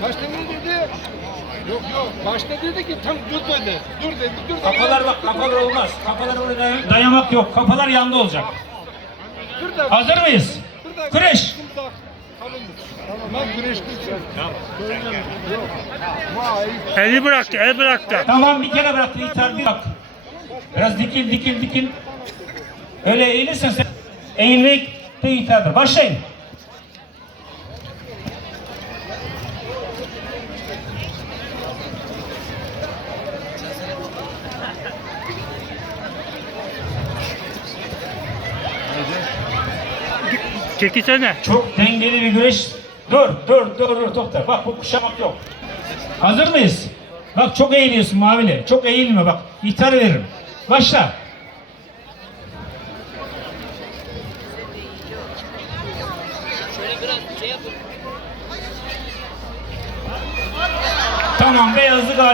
Kaçta ne dedi? Yok yok. Başta dedi ki tam dur dedi. Dur dedi. Dur dedi. Kafalar bak kafalar olmaz. Kafalar orada day- dayamak yok. Kafalar yanda olacak. Dur da. Hazır mıyız? Dur da. Güreş. Tamam. Ben. Yok. Vay. Eli bıraktı, el bıraktı. Tamam bir kere bırak. İthal bir bak. Biraz dikil dikil dikil. Öyle eğilirsen sen eğilmek de ithaldir. Başlayın. Çekilsene. Çok dengeli bir güreş. Dur, dur, dur, dur, doktor. Bak bu kuşamak yok. Hazır mıyız? Bak çok eğiliyorsun Mavili. Çok eğilme bak. İthal veririm. Başla. Tamam beyazlı.